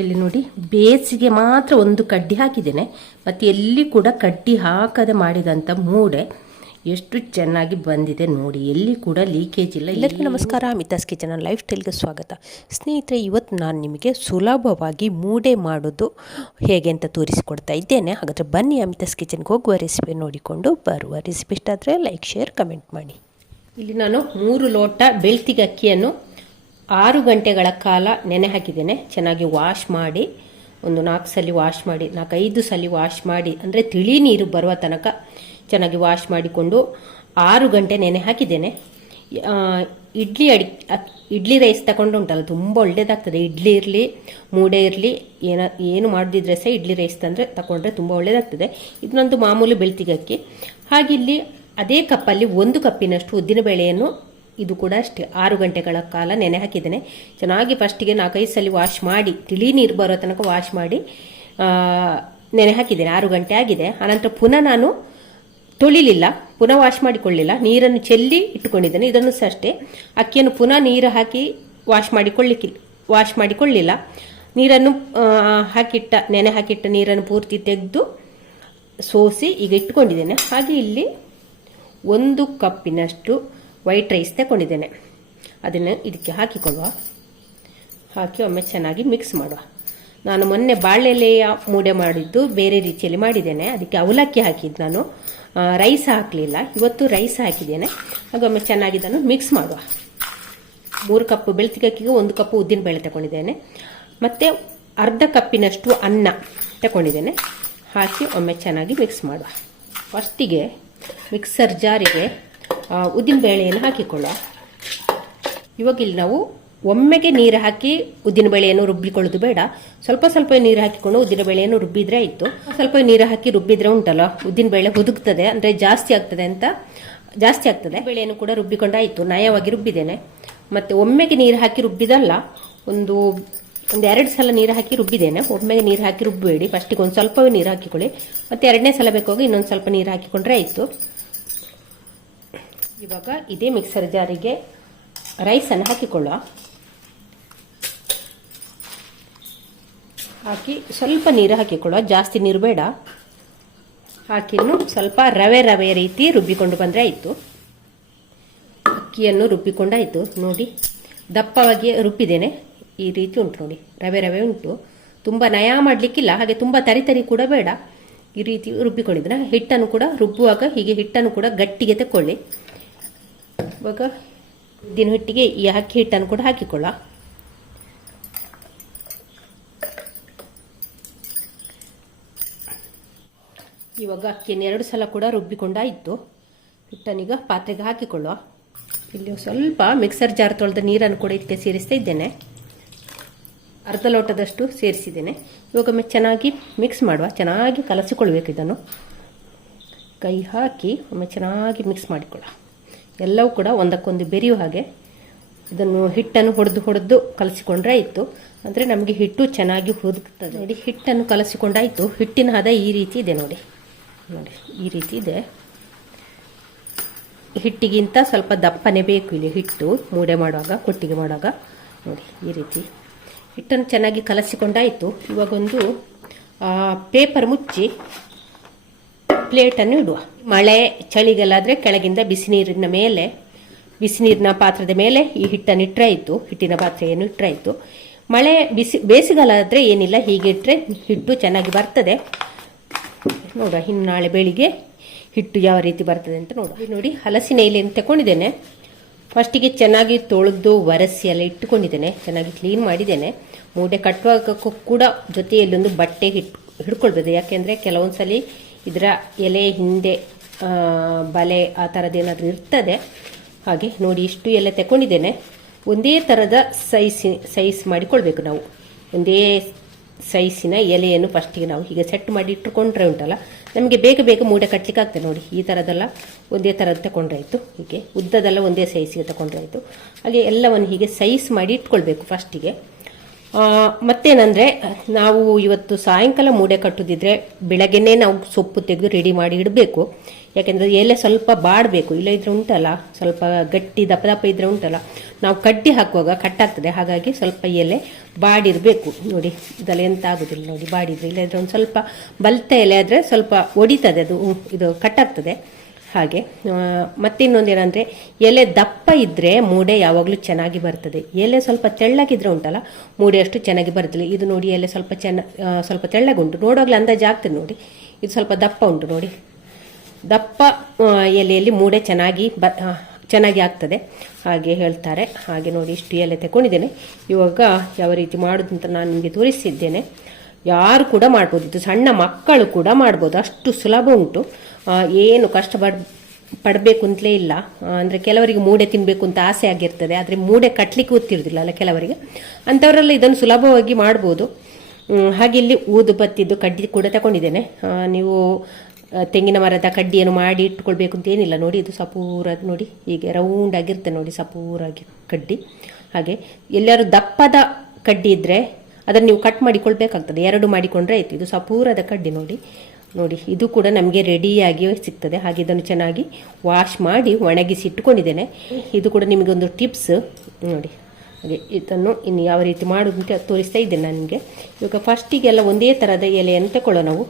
ಇಲ್ಲಿ ನೋಡಿ ಬೇಸಿಗೆ ಮಾತ್ರ ಒಂದು ಕಡ್ಡಿ ಹಾಕಿದ್ದೇನೆ. ಮತ್ತು ಎಲ್ಲಿ ಕೂಡ ಕಡ್ಡಿ ಹಾಕದ ಮಾಡಿದಂಥ ಮೂಡೆ ಎಷ್ಟು ಚೆನ್ನಾಗಿ ಬಂದಿದೆ ನೋಡಿ. ಎಲ್ಲಿ ಕೂಡ ಲೀಕೇಜ್ ಇಲ್ಲ. ಎಲ್ಲರಿಗೂ ನಮಸ್ಕಾರ. ಮಿತಾಸ್ ಕಿಚನ್ ಲೈಫ್ ಸ್ಟೈಲ್ಗೆ ಸ್ವಾಗತ. ಸ್ನೇಹಿತರೆ ಇವತ್ತು ನಾನು ನಿಮಗೆ ಸುಲಭವಾಗಿ ಮೂಡೆ ಮಾಡೋದು ಹೇಗೆ ಅಂತ ತೋರಿಸಿಕೊಡ್ತಾ ಇದ್ದೇನೆ. ಹಾಗಾದರೆ ಬನ್ನಿ ಅಮಿತಾಸ್ ಕಿಚನ್ಗೆ ಹೋಗುವ ರೆಸಿಪಿ ನೋಡಿಕೊಂಡು ಬರುವ ರೆಸಿಪಿ ಇಷ್ಟ ಆದರೆ ಲೈಕ್ ಶೇರ್ ಕಮೆಂಟ್ ಮಾಡಿ. ಇಲ್ಲಿ ನಾನು ಮೂರು ಲೋಟ ಬೆಳ್ತಿಗೆ ಅಕ್ಕಿಯನ್ನು ಆರು ಗಂಟೆಗಳ ಕಾಲ ನೆನೆ ಹಾಕಿದ್ದೇನೆ. ಚೆನ್ನಾಗಿ ವಾಶ್ ಮಾಡಿ, ಒಂದು ನಾಲ್ಕು ಸಲ ವಾಶ್ ಮಾಡಿ, ನಾಲ್ಕೈದು ಸಲ ವಾಶ್ ಮಾಡಿ, ಅಂದರೆ ತಿಳಿ ನೀರು ಬರುವ ತನಕ ಚೆನ್ನಾಗಿ ವಾಶ್ ಮಾಡಿಕೊಂಡು ಆರು ಗಂಟೆ ನೆನೆ ಹಾಕಿದ್ದೇನೆ. ಇಡ್ಲಿ ಅಡಿ ಇಡ್ಲಿ ರೈಸ್ ತಗೊಂಡು ಉಂಟಲ್ಲ ತುಂಬ ಒಳ್ಳೇದಾಗ್ತದೆ. ಇಡ್ಲಿ ಇರಲಿ, ಮೂಡೆ ಇರಲಿ, ಏನ, ಏನು ಮಾಡದಿದ್ರೆ ಸಹ ಇಡ್ಲಿ ರೈಸ್ ತಂದರೆ ತಗೊಂಡ್ರೆ ತುಂಬ ಒಳ್ಳೇದಾಗ್ತದೆ. ಇದನ್ನೊಂದು ಮಾಮೂಲಿ ಬೆಳ್ತಿಗಕ್ಕಿ. ಹಾಗೆ ಇಲ್ಲಿ ಅದೇ ಕಪ್ಪಲ್ಲಿ ಒಂದು ಕಪ್ಪಿನಷ್ಟು ಉದ್ದಿನಬೇಳೆಯನ್ನು ಇದು ಕೂಡ ಅಷ್ಟೇ. ಆರು ಗಂಟೆಗಳ ಕಾಲ ನೆನೆ ಹಾಕಿದ್ದೇನೆ. ಚೆನ್ನಾಗಿ ಫಸ್ಟಿಗೆ ನಾಲ್ಕೈದು ಸಲ ವಾಶ್ ಮಾಡಿ, ತಿಳಿ ನೀರು ಬರೋ ತನಕ ವಾಶ್ ಮಾಡಿ ನೆನೆ ಹಾಕಿದ್ದೇನೆ. ಆರು ಗಂಟೆ ಆಗಿದೆ. ಆನಂತರ ಪುನಃ ನಾನು ತೊಳಿಲಿಲ್ಲ. ಪುನಃ ವಾಶ್ ಮಾಡಿಕೊಳ್ಳಿಲ್ಲ. ನೀರನ್ನು ಚೆಲ್ಲಿ ಇಟ್ಟುಕೊಂಡಿದ್ದೇನೆ. ಇದನ್ನು ಸಹ ಅಷ್ಟೇ. ಅಕ್ಕಿಯನ್ನು ಪುನಃ ನೀರು ಹಾಕಿ ವಾಶ್ ಮಾಡಿಕೊಳ್ಳಿಕ್ಕಿಲ್ಲ ವಾಶ್ ಮಾಡಿಕೊಳ್ಳಿಲ್ಲ. ನೀರನ್ನು ಹಾಕಿಟ್ಟ, ನೆನೆ ಹಾಕಿಟ್ಟ ನೀರನ್ನು ಪೂರ್ತಿ ತೆಗೆದು ಸೋಸಿ ಈಗ ಇಟ್ಕೊಂಡಿದ್ದೇನೆ ಹಾಗೆ ಇಲ್ಲಿ ಒಂದು ಕಪ್ಪಿನಷ್ಟು ವೈಟ್ ರೈಸ್ ತಗೊಂಡಿದ್ದೇನೆ ಅದನ್ನು ಇದಕ್ಕೆ ಹಾಕಿಕೊಳ್ಳುವ. ಹಾಕಿ ಒಮ್ಮೆ ಚೆನ್ನಾಗಿ ಮಿಕ್ಸ್ ಮಾಡುವ. ನಾನು ಮೊನ್ನೆ ಬಾಳೆಲೆಯ ಮೂಡೆ ಮಾಡಿದ್ದು ಬೇರೆ ರೀತಿಯಲ್ಲಿ ಮಾಡಿದ್ದೇನೆ. ಅದಕ್ಕೆ ಅವಲಕ್ಕಿ ಹಾಕಿದ್ದು ನಾನು. ರೈಸ್ ಹಾಕಲಿಲ್ಲ. ಇವತ್ತು ರೈಸ್ ಹಾಕಿದ್ದೇನೆ. ಹಾಗೊಮ್ಮೆ ಚೆನ್ನಾಗಿ ಇದನ್ನು ಮಿಕ್ಸ್ ಮಾಡುವ. ಮೂರು ಕಪ್ ಬೆಳ್ತಿಗಕ್ಕಿಗೆ ಒಂದು ಕಪ್ ಉದ್ದಿನ ಬೇಳೆ ತಗೊಂಡಿದ್ದೇನೆ ಮತ್ತು ಅರ್ಧ ಕಪ್ಪಿನಷ್ಟು ಅನ್ನ ತಗೊಂಡಿದ್ದೇನೆ ಹಾಕಿ ಒಮ್ಮೆ ಚೆನ್ನಾಗಿ ಮಿಕ್ಸ್ ಮಾಡುವ. ಫಸ್ಟಿಗೆ ಮಿಕ್ಸರ್ ಜಾರಿಗೆ ಉದ್ದಿನ ಬೇಳೆಯನ್ನು ಹಾಕಿಕೊಳ್ಳುವ. ಇವಾಗ ಇಲ್ಲಿ ನಾವು ಒಮ್ಮೆಗೆ ನೀರು ಹಾಕಿ ಉದ್ದಿನ ಬೇಳೆಯನ್ನು ರುಬ್ಬಿಕೊಳ್ಳೋದು ಬೇಡ. ಸ್ವಲ್ಪ ಸ್ವಲ್ಪ ನೀರು ಹಾಕಿಕೊಂಡು ಉದ್ದಿನ ಬೇಳೆಯನ್ನು ರುಬ್ಬಿದ್ರೆ ಆಯಿತು. ಸ್ವಲ್ಪ ನೀರು ಹಾಕಿ ರುಬ್ಬಿದ್ರೆ ಉಂಟಲ್ಲ, ಉದ್ದಿನ ಬೇಳೆ ಹುದುಗ್ತದೆ, ಅಂದರೆ ಜಾಸ್ತಿ ಆಗ್ತದೆ ಅಂತ ಜಾಸ್ತಿ ಆಗ್ತದೆ. ಬೇಳೆಯನ್ನು ಕೂಡ ರುಬ್ಬಿಕೊಂಡಾಯಿತು ನಯವಾಗಿ ರುಬ್ಬಿದ್ದೇನೆ. ಮತ್ತು ಒಮ್ಮೆಗೆ ನೀರು ಹಾಕಿ ರುಬ್ಬಿದಲ್ಲ, ಒಂದು ಒಂದು ಎರಡು ಸಲ ನೀರು ಹಾಕಿ ರುಬ್ಬಿದ್ದೇನೆ. ಒಮ್ಮೆಗೆ ನೀರು ಹಾಕಿ ರುಬ್ಬಬೇಡಿ ಫಸ್ಟಿಗೆ ಒಂದು ಸ್ವಲ್ಪವೇ ನೀರು ಹಾಕಿಕೊಳ್ಳಿ. ಮತ್ತು ಎರಡನೇ ಸಲ ಬೇಕಾಗಿ ಇನ್ನೊಂದು ಸ್ವಲ್ಪ ನೀರು ಹಾಕಿಕೊಂಡ್ರೆ ಆಯಿತು. ಇವಾಗ ಇದೇ ಮಿಕ್ಸರ್ ಜಾರಿಗೆ ರೈಸನ್ನು ಹಾಕಿಕೊಳ್ಳುವ. ಹಾಕಿ ಸ್ವಲ್ಪ ನೀರು ಹಾಕಿಕೊಳ್ಳುವ. ಜಾಸ್ತಿ ನೀರು ಬೇಡ. ಹಾಕಿನ್ನು ಸ್ವಲ್ಪ ರವೆ ರವೆ ರೀತಿ ರುಬ್ಬಿಕೊಂಡು ಬಂದರೆ ಆಯಿತು. ಅಕ್ಕಿಯನ್ನು ರುಬ್ಬಿಕೊಂಡಾಯಿತು. ನೋಡಿ, ದಪ್ಪವಾಗಿ ರುಬ್ಬಿದ್ದೇನೆ. ಈ ರೀತಿ ಉಂಟು ನೋಡಿ, ರವೆ ರವೆ ಉಂಟು. ತುಂಬ ನಯ ಮಾಡಲಿಕ್ಕಿಲ್ಲ, ಹಾಗೆ ತುಂಬ ತರಿ ತರಿ ಕೂಡ ಬೇಡ. ಈ ರೀತಿ ರುಬ್ಬಿಕೊಂಡಿದ್ದೇನೆ. ಹಿಟ್ಟನ್ನು ಕೂಡ ರುಬ್ಬುವಾಗ, ಹೀಗೆ ಹಿಟ್ಟನ್ನು ಕೂಡ ಗಟ್ಟಿಗೆ ತಕ್ಕೊಳ್ಳಿ. ಇವಾಗ ಉದ್ದಿನ ಹಿಟ್ಟಿಗೆ ಈ ಅಕ್ಕಿ ಹಿಟ್ಟನ್ನು ಕೂಡ ಹಾಕಿಕೊಳ್ಳ. ಇವಾಗ ಅಕ್ಕಿಯನ್ನು ಎರಡು ಸಲ ಕೂಡ ರುಬ್ಬಿಕೊಂಡಾಯಿತು ಹಿಟ್ಟನ್ನೀಗ ಪಾತ್ರೆಗೆ ಹಾಕಿಕೊಳ್ಳುವ. ಇಲ್ಲಿ ಸ್ವಲ್ಪ ಮಿಕ್ಸರ್ ಜಾರ್ ತೊಳೆದ ನೀರನ್ನು ಕೂಡ ಇದಕ್ಕೆ ಸೇರಿಸ್ತಾ ಇದ್ದೇನೆ. ಅರ್ಧ ಲೋಟದಷ್ಟು ಸೇರಿಸಿದ್ದೇನೆ. ಇವಾಗ ಚೆನ್ನಾಗಿ ಮಿಕ್ಸ್ ಮಾಡುವ. ಚೆನ್ನಾಗಿ ಕಲಸಿಕೊಳ್ಬೇಕು ಇದನ್ನು. ಕೈ ಹಾಕಿ ಒಮ್ಮೆ ಚೆನ್ನಾಗಿ ಮಿಕ್ಸ್ ಮಾಡಿಕೊಳ್ಳ ಎಲ್ಲವೂ ಕೂಡ ಒಂದಕ್ಕೊಂದು ಬೆರೆಯುವ ಹಾಗೆ ಇದನ್ನು ಹಿಟ್ಟನ್ನು ಹೊಡೆದು ಹೊಡೆದು ಕಲಸಿಕೊಂಡ್ರೆ ಆಯಿತು ಅಂದರೆ ನಮಗೆ ಹಿಟ್ಟು ಚೆನ್ನಾಗಿ ಹುದುಕ್ತದೆ ನೋಡಿ, ಹಿಟ್ಟನ್ನು ಕಲಸಿಕೊಂಡಾಯಿತು. ಹಿಟ್ಟಿನ ಹದ ಈ ರೀತಿ ಇದೆ ನೋಡಿ. ನೋಡಿ, ಈ ರೀತಿ ಇದೆ. ಹಿಟ್ಟಿಗಿಂತ ಸ್ವಲ್ಪ ದಪ್ಪನೆ ಬೇಕು ಇಲ್ಲಿ ಹಿಟ್ಟು ಮೂಡೆ ಮಾಡುವಾಗ, ಕೊಟ್ಟಿಗೆ ಮಾಡುವಾಗ. ನೋಡಿ, ಈ ರೀತಿ. ಹಿಟ್ಟನ್ನು ಚೆನ್ನಾಗಿ ಕಲಸಿಕೊಂಡಾಯಿತು. ಇವಾಗೊಂದು ಪೇಪರ್ ಮುಚ್ಚಿ ಪ್ಲೇಟನ್ನು ಇಡುವ. ಮಳೆ, ಚಳಿಗಾಲಾದರೆ ಕೆಳಗಿಂದ ಬಿಸಿ ನೀರಿನ ಮೇಲೆ, ಬಿಸಿ ನೀರಿನ ಪಾತ್ರದ ಮೇಲೆ ಈ ಹಿಟ್ಟನ್ನು ಇಟ್ಟರೆ ಇತ್ತು ಹಿಟ್ಟಿನ ಪಾತ್ರೆಯನ್ನು ಇಟ್ಟರೆ ಇತ್ತು ಮಳೆ, ಬಿಸಿ, ಬೇಸಿಗೆಗಾಲ ಆದರೆ ಏನಿಲ್ಲ, ಹೀಗೆ ಇಟ್ಟರೆ ಹಿಟ್ಟು ಚೆನ್ನಾಗಿ ಬರ್ತದೆ. ನೋಡುವ, ಇನ್ನು ನಾಳೆ ಬೆಳಿಗ್ಗೆ ಹಿಟ್ಟು ಯಾವ ರೀತಿ ಬರ್ತದೆ ಅಂತ ನೋಡುವ. ನೋಡಿ, ಹಲಸಿನ ಎಲೆಯನ್ನು ತಗೊಂಡಿದ್ದೇನೆ. ಫಸ್ಟಿಗೆ ಚೆನ್ನಾಗಿ ತೊಳೆದು ಒರೆಸಿ ಎಲ್ಲ ಇಟ್ಟುಕೊಂಡಿದ್ದೇನೆ. ಚೆನ್ನಾಗಿ ಕ್ಲೀನ್ ಮಾಡಿದ್ದೇನೆ. ಮೂಟೆ ಕಟ್ಟುವಾಗಕ್ಕೂ ಕೂಡ ಜೊತೆಯಲ್ಲೊಂದು ಬಟ್ಟೆ ಹಿಟ್ ಹಿಡ್ಕೊಳ್ಬೋದು. ಯಾಕೆಂದರೆ ಕೆಲವೊಂದು ಸಲ ಇದರ ಎಲೆ ಹಿಂದೆ ಬಲೆ ಆ ಥರದ್ದೇನಾದರೂ ಇರ್ತದೆ, ಹಾಗೆ ನೋಡಿ ಇಷ್ಟು ಎಲೆ ತಗೊಂಡಿದ್ದೇನೆ ಒಂದೇ ಥರದ ಸೈಜ್ ಸೈಜ್ ಮಾಡಿಕೊಳ್ಬೇಕು ನಾವು. ಒಂದೇ ಸೈಸಿನ ಎಲೆಯನ್ನು ಫಸ್ಟಿಗೆ ನಾವು ಹೀಗೆ ಸೆಟ್ ಮಾಡಿ ಇಟ್ಟುಕೊಂಡ್ರೆ ಉಂಟಲ್ಲ, ನಮಗೆ ಬೇಗ ಬೇಗ ಮೂಡೆ ಕಟ್ಟಲಿಕ್ಕೆ ಆಗ್ತದೆ ನೋಡಿ, ಈ ಥರದ್ದೆಲ್ಲ ಒಂದೇ ಥರದ್ದು ತಗೊಂಡ್ರೆ ಆಯಿತು ಹೀಗೆ ಉದ್ದದೆಲ್ಲ ಒಂದೇ ಸೈಜಿಗೆ ತಗೊಂಡ್ರೆ ಆಯಿತು ಹಾಗೆ ಎಲ್ಲವನ್ನು ಹೀಗೆ ಸೈಜ್ ಮಾಡಿ ಇಟ್ಕೊಳ್ಬೇಕು ಫಸ್ಟಿಗೆ ಮತ್ತೇನಂದರೆ, ನಾವು ಇವತ್ತು ಸಾಯಂಕಾಲ ಮೂಡೆ ಕಟ್ಟುದಿದ್ರೆ ಬೆಳಗ್ಗೆನೇ ನಾವು ಸೊಪ್ಪು ತೆಗೆದು ರೆಡಿ ಮಾಡಿ ಇಡಬೇಕು. ಯಾಕೆಂದರೆ ಎಲೆ ಸ್ವಲ್ಪ ಬಾಡಬೇಕು, ಇಲ್ಲ ಇದ್ರೆ ಉಂಟಲ್ಲ, ಸ್ವಲ್ಪ ಗಟ್ಟಿ ದಪ್ಪ ದಪ್ಪ ಇದ್ರೆ ಉಂಟಲ್ಲ. ನಾವು ಕಡ್ಡಿ ಹಾಕುವಾಗ ಕಟ್ಟಾಗ್ತದೆ ಹಾಗಾಗಿ ಸ್ವಲ್ಪ ಎಲೆ ಬಾಡಿರಬೇಕು. ನೋಡಿ, ಇದೆಲ್ಲ ಎಂತ ಆಗುದಿಲ್ಲ ನೋಡಿ, ಬಾಡಿದ್ರೆ ಇಲ್ಲದ್ರೆ ಒಂದು ಸ್ವಲ್ಪ ಬಲ್ತ ಎಲೆ ಆದರೆ ಸ್ವಲ್ಪ ಒಡಿತದೆ, ಅದು ಇದು ಕಟ್ಟಾಗ್ತದೆ ಹಾಗೆ ಮತ್ತಿನ್ನೊಂದೇನಂದ್ರೆ, ಎಲೆ ದಪ್ಪ ಇದ್ದರೆ ಮೂಡೆ ಯಾವಾಗಲೂ ಚೆನ್ನಾಗಿ ಬರ್ತದೆ. ಎಲೆ ಸ್ವಲ್ಪ ತೆಳ್ಳಗಿದ್ರೆ ಉಂಟಲ್ಲ, ಮೂಡೆ ಅಷ್ಟು ಚೆನ್ನಾಗಿ ಬರ್ತದೆ ಇದು ನೋಡಿ ಎಲೆ ಸ್ವಲ್ಪ ಚೆನ್ನ ಸ್ವಲ್ಪ ತೆಳ್ಳಗುಂಟು. ನೋಡೋಗ್ಲೇ ಅಂದಾಜು ಆಗ್ತದೆ ನೋಡಿ. ಇದು ಸ್ವಲ್ಪ ದಪ್ಪ ಉಂಟು ನೋಡಿ. ದಪ್ಪ ಎಲೆಯಲ್ಲಿ ಮೂಡೆ ಚೆನ್ನಾಗಿ ಬ ಚೆನ್ನಾಗಿ ಆಗ್ತದೆ. ಹಾಗೆ ಹೇಳ್ತಾರೆ. ಹಾಗೆ ನೋಡಿ ಇಷ್ಟು ಎಲೆ ತಗೊಂಡಿದ್ದೇನೆ ಇವಾಗ ಯಾವ ರೀತಿ ಮಾಡೋದು ಅಂತ ನಾನು ನಿಮಗೆ ತೋರಿಸಿದ್ದೇನೆ. ಯಾರು ಕೂಡ ಮಾಡ್ಬೋದು. ಇದು ಸಣ್ಣ ಮಕ್ಕಳು ಕೂಡ ಮಾಡ್ಬೋದು. ಅಷ್ಟು ಸುಲಭ ಉಂಟು. ಏನು ಕಷ್ಟ ಪಡ್ ಪಡಬೇಕು ಅಂತಲೇ ಇಲ್ಲ. ಅಂದರೆ ಕೆಲವರಿಗೆ ಮೂಡೆ ತಿನ್ನಬೇಕು ಅಂತ ಆಸೆ ಆಗಿರ್ತದೆ. ಆದರೆ ಮೂಡೆ ಕಟ್ಲಿಕ್ಕೆ ಗೊತ್ತಿರೋದಿಲ್ಲ ಅಲ್ಲ ಕೆಲವರಿಗೆ. ಅಂಥವರೆಲ್ಲ ಇದನ್ನು ಸುಲಭವಾಗಿ ಮಾಡ್ಬೋದು. ಹಾಗೆ ಇಲ್ಲಿ ಊದು ಬತ್ತಿದ್ದು ಕಡ್ಡಿ ಕೂಡ ತಗೊಂಡಿದ್ದೇನೆ. ನೀವು ತೆಂಗಿನ ಮರದ ಕಡ್ಡಿಯನ್ನು ಮಾಡಿ ಇಟ್ಕೊಳ್ಬೇಕು ಅಂತ ಏನಿಲ್ಲ. ನೋಡಿ, ಇದು ಸಪೂರ ನೋಡಿ. ಹೀಗೆ ರೌಂಡ್ ಆಗಿರುತ್ತೆ ನೋಡಿ, ಸಪೂರಾಗಿ ಕಡ್ಡಿ. ಹಾಗೆ ಎಲ್ಲರೂ ದಪ್ಪದ ಕಡ್ಡಿ ಇದ್ದರೆ ಅದನ್ನು ನೀವು ಕಟ್ ಮಾಡಿಕೊಳ್ಬೇಕಾಗ್ತದೆ. ಎರಡು ಮಾಡಿಕೊಂಡ್ರೆ ಆಯ್ತು. ಇದು ಸಪೂರದ ಕಡ್ಡಿ ನೋಡಿ. ನೋಡಿ, ಇದು ಕೂಡ ನಮಗೆ ರೆಡಿಯಾಗಿ ಸಿಗ್ತದೆ. ಹಾಗೆ ಇದನ್ನು ಚೆನ್ನಾಗಿ ವಾಶ್ ಮಾಡಿ ಒಣಗಿಸಿ ಇಟ್ಕೊಂಡಿದ್ದೇನೆ ಇದು ಕೂಡ ನಿಮಗೊಂದು ಟಿಪ್ಸ್ ನೋಡಿ, ಹಾಗೆ ಇದನ್ನು ಇನ್ನು ಯಾವ ರೀತಿ ಮಾಡೋದು ಅಂತ ತೋರಿಸ್ತಾ ಇದ್ದೇನೆ ನಾನು ನಿಮಗೆ. ಇವಾಗ ಫಸ್ಟಿಗೆಲ್ಲ ಒಂದೇ ಥರದ ಎಲೆಯನ್ನು ತಗೊಳ್ಳೋ ನಾವು.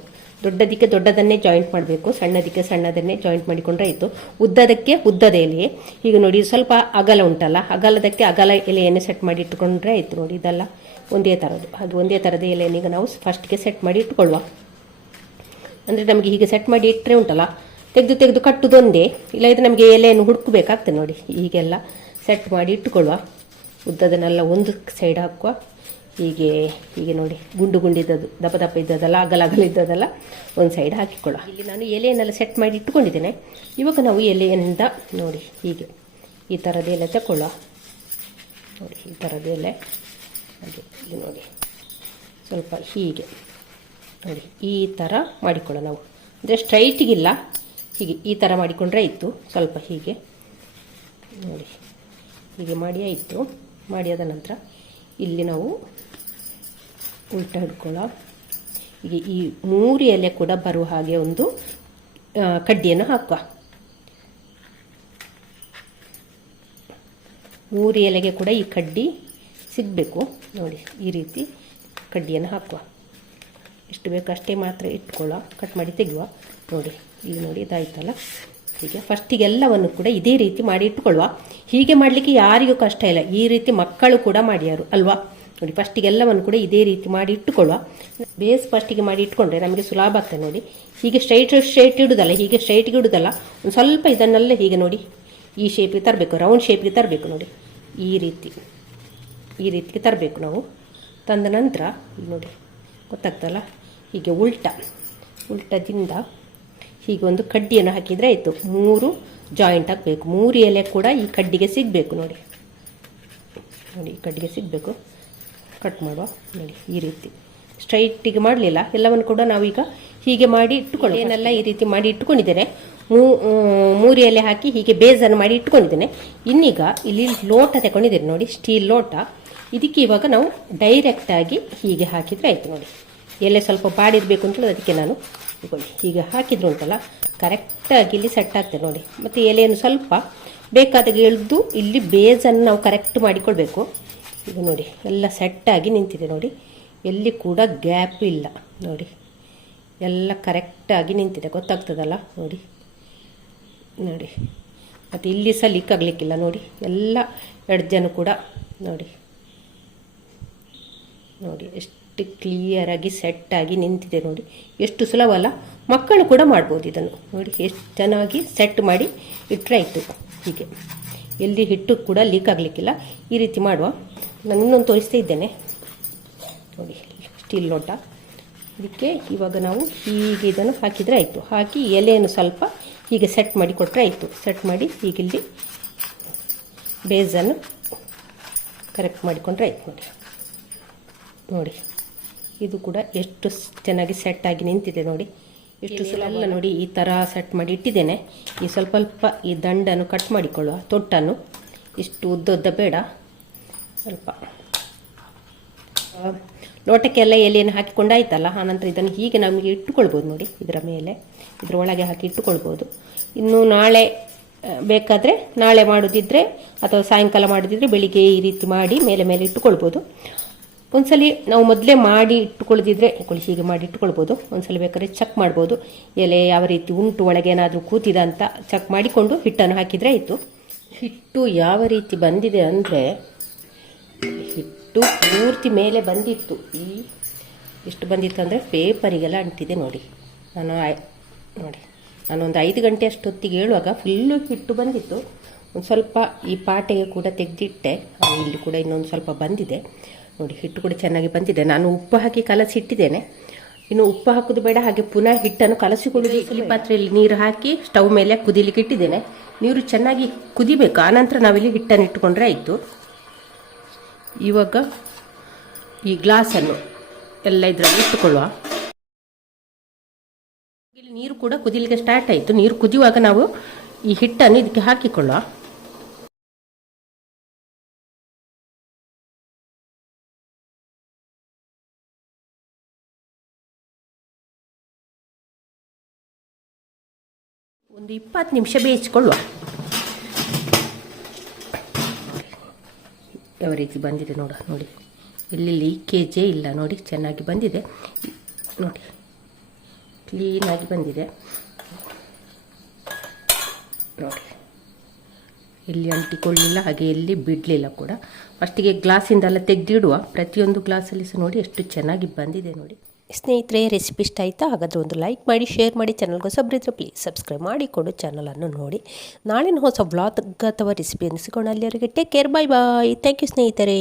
ದೊಡ್ಡದಕ್ಕೆ ದೊಡ್ಡದನ್ನೇ ಜಾಯಿಂಟ್ ಮಾಡಬೇಕು. ಸಣ್ಣದಕ್ಕೆ ಸಣ್ಣದನ್ನೇ ಜಾಯಿಂಟ್ ಮಾಡಿಕೊಂಡ್ರೆ ಆಯಿತು. ಉದ್ದದಕ್ಕೆ ಉದ್ದದ ಎಲೆ. ಈಗ ನೋಡಿ ಸ್ವಲ್ಪ ಅಗಲ ಉಂಟಲ್ಲ, ಅಗಲದಕ್ಕೆ ಅಗಲ ಎಲೆಯನ್ನು ಸೆಟ್ ಮಾಡಿ ಇಟ್ಕೊಂಡ್ರೆ ಆಯಿತು ನೋಡಿ, ಇದೆಲ್ಲ ಒಂದೇ ಥರದ್ದು ಅದು ಒಂದೇ ಥರದ ಎಲೆಯನ್ನು ಈಗ ನಾವು ಫಸ್ಟ್ಗೆ ಸೆಟ್ ಮಾಡಿ ಇಟ್ಕೊಳ್ಳುವ ಅಂದರೆ ನಮಗೆ ಹೀಗೆ ಸೆಟ್ ಮಾಡಿ ಇಟ್ಟರೆ ಉಂಟಲ್ಲ, ತೆಗೆದು ತೆಗೆದು ಕಟ್ಟುದೊಂದೇ ಇದು ನಮಗೆ ಎಲೆಯನ್ನು ಹುಡುಕಬೇಕಾಗ್ತದೆ ನೋಡಿ, ಹೀಗೆಲ್ಲ ಸೆಟ್ ಮಾಡಿ ಇಟ್ಟುಕೊಳ್ಳುವ. ಉದ್ದದನ್ನೆಲ್ಲ ಒಂದು ಸೈಡ್ ಹಾಕುವ. ಹೀಗೆ ಹೀಗೆ ನೋಡಿ, ಗುಂಡು ಗುಂಡಿದ್ದದು ದಪ್ಪ ದಪ್ಪ ಇದ್ದದಲ್ಲ ಅಗಲ ಅಗಲ ಇದ್ದದಲ್ಲ ಒಂದು ಸೈಡ್ ಹಾಕಿಕೊಳ್ಳುವ. ಇಲ್ಲಿ ನಾನು ಎಲೆಯನ್ನೆಲ್ಲ ಸೆಟ್ ಮಾಡಿ ಇಟ್ಟುಕೊಂಡಿದ್ದೇನೆ. ಇವಾಗ ನಾವು ಎಲೆಯಿಂದ ನೋಡಿ, ಹೀಗೆ ಈ ಥರದ ಎಲೆ ತಗೊಳ್ಳುವ ನೋಡಿ, ಈ ಥರದ ಎಲೆ. ಹಾಗೆ, ಇಲ್ಲಿ ನೋಡಿ, ಸ್ವಲ್ಪ ಹೀಗೆ. ನೋಡಿ, ಈ ಥರ ಮಾಡಿಕೊಳ್ಳೋಣ ನಾವು. ಅಂದರೆ ಸ್ಟ್ರೈಟಿಗಿಲ್ಲ ಹೀಗೆ ಈ ಥರ ಮಾಡಿಕೊಂಡ್ರೆ ಇತ್ತು ಸ್ವಲ್ಪ ಹೀಗೆ. ನೋಡಿ, ಹೀಗೆ ಮಾಡಿ ಆಯಿತು. ಮಾಡಿ ಆದ ನಂತರ ಇಲ್ಲಿ ನಾವು ಉಲ್ಟ ಹಿಡ್ಕೊಳ್ಳೋ ಹೀಗೆ ಈ ಮೂರು ಎಲೆ ಕೂಡ ಬರುವ ಹಾಗೆ ಒಂದು ಕಡ್ಡಿಯನ್ನು ಹಾಕುವ. ಮೂರು ಎಲೆಗೆ ಕೂಡ ಈ ಕಡ್ಡಿ ಸಿಗಬೇಕು. ನೋಡಿ, ಈ ರೀತಿ ಕಡ್ಡಿಯನ್ನು ಹಾಕುವ. ಎಷ್ಟು ಬೇಕು ಅಷ್ಟೇ ಮಾತ್ರ ಇಟ್ಕೊಳ್ಳೋ ಕಟ್ ಮಾಡಿ ತೆಗೆಯುವ. ನೋಡಿ, ಇಲ್ಲಿ ನೋಡಿ ಇದಾಯ್ತಲ್ಲ? ಹೀಗೆ ಫಸ್ಟಿಗೆಲ್ಲವನ್ನು ಕೂಡ ಇದೇ ರೀತಿ ಮಾಡಿ ಇಟ್ಕೊಳ್ಳುವ. ಹೀಗೆ ಮಾಡಲಿಕ್ಕೆ ಯಾರಿಗೂ ಕಷ್ಟ ಇಲ್ಲ. ಈ ರೀತಿ ಮಕ್ಕಳು ಕೂಡ ಮಾಡ್ಯಾರು, ಅಲ್ವಾ? ನೋಡಿ, ಫಸ್ಟಿಗೆಲ್ಲವನ್ನು ಕೂಡ ಇದೇ ರೀತಿ ಮಾಡಿ ಇಟ್ಟುಕೊಳ್ಳುವ ಬೇಸ್ ಫಸ್ಟಿಗೆ ಮಾಡಿ ಇಟ್ಕೊಂಡ್ರೆ ನಮಗೆ ಸುಲಭ ಆಗ್ತದೆ ನೋಡಿ. ಹೀಗೆ ಸ್ಟ್ರೈಟ್ ಸ್ಟ್ರೈಟ್ ಇಡುದಲ್ಲ, ಹೀಗೆ ಸ್ಟ್ರೈಟ್ಗೆ ಇಡುದಲ್ಲ, ಒಂದು ಸ್ವಲ್ಪ ಇದನ್ನೆಲ್ಲ ಹೀಗೆ ನೋಡಿ. ಈ ಶೇಪಿಗೆ ತರಬೇಕು ರೌಂಡ್ ಶೇಪಿಗೆ ತರಬೇಕು ನೋಡಿ. ಈ ರೀತಿ, ಈ ರೀತಿಗೆ ತರಬೇಕು ನಾವು. ತಂದ ನಂತರ ನೋಡಿ. ಗೊತ್ತಾಗ್ತಲ್ಲ? ಹೀಗೆ ಉಲ್ಟ, ಉಲ್ಟದಿಂದ ಹೀಗೆ ಒಂದು ಕಡ್ಡಿಯನ್ನು ಹಾಕಿದರೆ ಆಯಿತು. ಮೂರು ಜಾಯಿಂಟ್ ಹಾಕಬೇಕು ಮೂರು ಎಲೆ ಕೂಡ ಈ ಕಡ್ಡಿಗೆ ಸಿಗಬೇಕು ನೋಡಿ. ನೋಡಿ, ಈ ಕಡ್ಡಿಗೆ ಸಿಗಬೇಕು. ಕಟ್ ಮಾಡುವ. ನೋಡಿ, ಈ ರೀತಿ. ಸ್ಟ್ರೈಟಿಗೆ ಮಾಡಲಿಲ್ಲ. ಎಲ್ಲವನ್ನು ಕೂಡ ನಾವೀಗ ಹೀಗೆ ಮಾಡಿ ಇಟ್ಟುಕೊಂಡು ಏನೆಲ್ಲ ಈ ರೀತಿ ಮಾಡಿ ಇಟ್ಕೊಂಡಿದ್ದೇನೆ ಮೂರು ಎಲೆ ಹಾಕಿ ಹೀಗೆ ಬೇಸನ್ನು ಮಾಡಿ ಇಟ್ಕೊಂಡಿದ್ದೇನೆ ಇನ್ನೀಗ ಇಲ್ಲಿ ಲೋಟ ತಗೊಂಡಿದ್ದೇನೆ ನೋಡಿ, ಸ್ಟೀಲ್ ಲೋಟ. ಇದಕ್ಕೆ ಇವಾಗ ನಾವು ಡೈರೆಕ್ಟಾಗಿ ಹೀಗೆ ಹಾಕಿದರೆ ಆಯಿತು ನೋಡಿ. ಎಲೆ ಸ್ವಲ್ಪ ಬಾಡಿರಬೇಕು ಅಂತೇಳಿ ಅದಕ್ಕೆ ನಾನು ಇಟ್ಕೊಳ್ಳಿ ಈಗ ಹಾಕಿದ್ರು ಉಂಟಲ್ಲ ಕರೆಕ್ಟಾಗಿ ಇಲ್ಲಿ ಸೆಟ್ ಆಗ್ತದೆ ನೋಡಿ. ಮತ್ತು ಎಲೆಯನ್ನು ಸ್ವಲ್ಪ ಬೇಕಾದಾಗ ಎಳೆದು ಇಲ್ಲಿ ಬೇಜನ್ನು ನಾವು ಕರೆಕ್ಟ್ ಮಾಡಿಕೊಳ್ಬೇಕು. ಈಗ ನೋಡಿ, ಎಲ್ಲ ಸೆಟ್ಟಾಗಿ ನಿಂತಿದೆ ನೋಡಿ. ಎಲ್ಲಿ ಕೂಡ ಗ್ಯಾಪ್ ಇಲ್ಲ ನೋಡಿ. ಎಲ್ಲ ಕರೆಕ್ಟಾಗಿ ನಿಂತಿದೆ, ಗೊತ್ತಾಗ್ತದಲ್ಲ ನೋಡಿ. ನೋಡಿ. ಮತ್ತು ಇಲ್ಲಿ ಸಹ ಲೀಕ್ ಆಗಲಿಕ್ಕಿಲ್ಲ ನೋಡಿ. ಎಲ್ಲ ಎಡ್ಜನ್ನು ಕೂಡ ನೋಡಿ. ನೋಡಿ, ಎಷ್ಟು ಕ್ಲಿಯರಾಗಿ ಸೆಟ್ಟಾಗಿ ನಿಂತಿದೆ ನೋಡಿ. ಎಷ್ಟು ಸುಲಭ ಅಲ್ಲ ಮಕ್ಕಳು ಕೂಡ ಮಾಡ್ಬೋದು ಇದನ್ನು. ನೋಡಿ, ಎಷ್ಟು ಚೆನ್ನಾಗಿ ಸೆಟ್ ಮಾಡಿ ಇಟ್ಟರೆ ಆಯಿತು. ಹೀಗೆ. ಎಲ್ಲಿ ಹಿಟ್ಟು ಕೂಡ ಲೀಕ್ ಆಗಲಿಕ್ಕಿಲ್ಲ. ಈ ರೀತಿ ಮಾಡುವ. ನಾನು ಇನ್ನೊಂದು ತೋರಿಸ್ತಾ ಇದ್ದೇನೆ. ನೋಡಿ ಸ್ಟೀಲ್ ಲೋಟ ಇದಕ್ಕೆ ಇವಾಗ ನಾವು ಹೀಗೆ ಇದನ್ನು ಹಾಕಿದರೆ ಆಯಿತು. ಹಾಕಿ ಎಲೆಯನ್ನು ಸ್ವಲ್ಪ ಹೀಗೆ ಸೆಟ್ ಮಾಡಿ ಕೊಟ್ಟರೆ ಆಯಿತು. ಸೆಟ್ ಮಾಡಿ ಹೀಗಿಲ್ಲಿ ಬೇಸನ್ನು ಕರೆಕ್ಟ್ ಮಾಡಿಕೊಂಡ್ರೆ ಆಯ್ತು ನೋಡಿ. ನೋಡಿ. ಇದು ಕೂಡ ಎಷ್ಟು ಚೆನ್ನಾಗಿ ಸೆಟ್ ಆಗಿ ನಿಂತಿದೆ ನೋಡಿ. ಎಷ್ಟು ಸುಲಭ ನೋಡಿ ಈ ಥರ ಸೆಟ್ ಮಾಡಿ ಇಟ್ಟಿದ್ದೇನೆ. ಈ ಸ್ವಲ್ಪ ಸ್ವಲ್ಪ ಈ ದಂಡನ್ನು ಕಟ್ ಮಾಡಿಕೊಳ್ಳುವ ತೊಟ್ಟನ್ನು. ಇಷ್ಟು ಉದ್ದ ಉದ್ದ ಬೇಡ. ಸ್ವಲ್ಪ. ಲೋಟಕ್ಕೆಲ್ಲ ಎಲೆಯನ್ನು ಹಾಕಿಕೊಂಡಾಯ್ತಲ್ಲ ಆನಂತರ ಇದನ್ನು ಹೀಗೆ ನಮಗೆ ಇಟ್ಟುಕೊಳ್ಬೋದು ನೋಡಿ ಇದರ ಮೇಲೆ. ಇದರ ಒಳಗೆ ಹಾಕಿ ಇಟ್ಟುಕೊಳ್ಬೋದು. ಇನ್ನು ನಾಳೆ ಬೇಕಾದರೆ ನಾಳೆ ಮಾಡೋದಿದ್ರೆ ಅಥವಾ ಸಾಯಂಕಾಲ ಮಾಡೋದಿದ್ರೆ ಬೆಳಿಗ್ಗೆ ಈ ರೀತಿ ಮಾಡಿ ಮೇಲೆ ಮೇಲೆ ಇಟ್ಟುಕೊಳ್ಬೋದು. ಒಂದ್ಸಲಿ ನಾವು ಮೊದಲೇ ಮಾಡಿ ಇಟ್ಟುಕೊಳ್ಳದಿದ್ರೆ ಇಟ್ಕೊಳ್ಳಿ ಹೀಗೆ ಮಾಡಿ ಇಟ್ಟುಕೊಳ್ಬೋದು. ಒಂದ್ಸಲ ಬೇಕಾದ್ರೆ ಚೆಕ್ ಮಾಡ್ಬೋದು. ಎಲೆ ಯಾವ ರೀತಿ ಉಂಟು, ಒಳಗೆ ಏನಾದರೂ ಕೂತಿದ ಅಂತ ಚೆಕ್ ಮಾಡಿಕೊಂಡು ಹಿಟ್ಟನ್ನು ಹಾಕಿದರೆ ಆಯಿತು. ಹಿಟ್ಟು ಯಾವ ರೀತಿ ಬಂದಿದೆ ಅಂದರೆ, ಹಿಟ್ಟು ಪೂರ್ತಿ ಮೇಲೆ ಬಂದಿತ್ತು. ಈ ಎಷ್ಟು ಬಂದಿತ್ತು ಅಂದರೆ ಪೇಪರಿಗೆಲ್ಲ ಅಂಟಿದೆ ನೋಡಿ. ನಾನು ನೋಡಿ. ನಾನೊಂದು ಐದು ಗಂಟೆ ಅಷ್ಟೊತ್ತಿಗೆ ಹೇಳುವಾಗ ಫುಲ್ಲು ಹಿಟ್ಟು ಬಂದಿತ್ತು. ಒಂದು ಸ್ವಲ್ಪ ಈ ಪಾಟೆಗೆ ಕೂಡ ತೆಗೆದಿಟ್ಟೆ. ಇಲ್ಲಿ ಕೂಡ ಇನ್ನೊಂದು ಸ್ವಲ್ಪ ಬಂದಿದೆ. ನೋಡಿ ಹಿಟ್ಟು ಕೂಡ ಚೆನ್ನಾಗಿ ಬಂದಿದೆ. ನಾನು ಉಪ್ಪು ಹಾಕಿ ಕಲಸಿ ಇಟ್ಟಿದ್ದೇನೆ. ಇನ್ನು ಉಪ್ಪು ಹಾಕೋದು ಬೇಡ ಹಾಗೆ ಪುನಃ ಹಿಟ್ಟನ್ನು ಕಲಸಿಕೊಳ್ಳಿ ಈ ಪಾತ್ರೆಯಲ್ಲಿ ನೀರು ಹಾಕಿ ಸ್ಟವ್ ಮೇಲೆ ಕುದಿಲಿಕ್ಕೆ ಇಟ್ಟಿದ್ದೇನೆ. ನೀರು ಚೆನ್ನಾಗಿ ಕುದಿಬೇಕು. ಆನಂತರ ನಾವಿಲ್ಲಿ ಹಿಟ್ಟನ್ನು ಇಟ್ಟುಕೊಂಡ್ರೆ ಆಯಿತು. ಇವಾಗ ಈ ಗ್ಲಾಸನ್ನು ಎಲ್ಲ ಇದರಲ್ಲಿ ಇಟ್ಟುಕೊಳ್ಳುವ. ಇಲ್ಲಿ ನೀರು ಕೂಡ ಕುದಿಲಿಕ್ಕೆ ಸ್ಟಾರ್ಟ್ ಆಯಿತು. ನೀರು ಕುದಿಯುವಾಗ ನಾವು ಈ ಹಿಟ್ಟನ್ನು ಇದಕ್ಕೆ ಹಾಕಿಕೊಳ್ಳುವ. ಒಂದು ಇಪ್ಪತ್ತು ನಿಮಿಷ ಬೇಯಿಸ್ಕೊಳ್ಳುವ. ಯಾವ ರೀತಿ ಬಂದಿದೆ ನೋಡ, ನೋಡಿ. ಇಲ್ಲಿ ಲೀಕೇಜೇ ಇಲ್ಲ, ನೋಡಿ, ಚೆನ್ನಾಗಿ ಬಂದಿದೆ. ನೋಡಿ ಕ್ಲೀನಾಗಿ ಬಂದಿದೆ. ನೋಡಿ. ಎಲ್ಲಿ ಅಂಟಿಕೊಳ್ಳಿಲ್ಲ, ಹಾಗೆ ಎಲ್ಲಿ ಬಿಡಲಿಲ್ಲ ಕೂಡ. ಫಸ್ಟಿಗೆ ಗ್ಲಾಸಿಂದೆಲ್ಲ ತೆಗೆದಿಡುವ. ಪ್ರತಿಯೊಂದು ಗ್ಲಾಸಲ್ಲಿ ಸಹ ನೋಡಿ, ಎಷ್ಟು ಚೆನ್ನಾಗಿ ಬಂದಿದೆ ನೋಡಿ. ಸ್ನೇಹಿತರೆ ರೆಸಿಪಿ ಇಷ್ಟ ಆಯಿತಾ? ಹಾಗಾದರೆ ಒಂದು ಲೈಕ್ ಮಾಡಿ ಶೇರ್ ಮಾಡಿ ಚಾನಲ್ಗೆ ಹೊಸಬ್ರಿದ್ರೆ ಪ್ಲೀಸ್ ಸಬ್ಸ್ಕ್ರೈಬ್ ಮಾಡಿಕೊಂಡು ಚಾನಲನ್ನು ನೋಡಿ. ನಾಳಿನ ಹೊಸ ವ್ಲಾಗ್ ಅಥವಾ ರೆಸಿಪಿ ಅನಿಸಿಕೊಂಡು ಅಲ್ಲಿಯವರೆಗೆ take care bye bye thank you ಸ್ನೇಹಿತರೆ.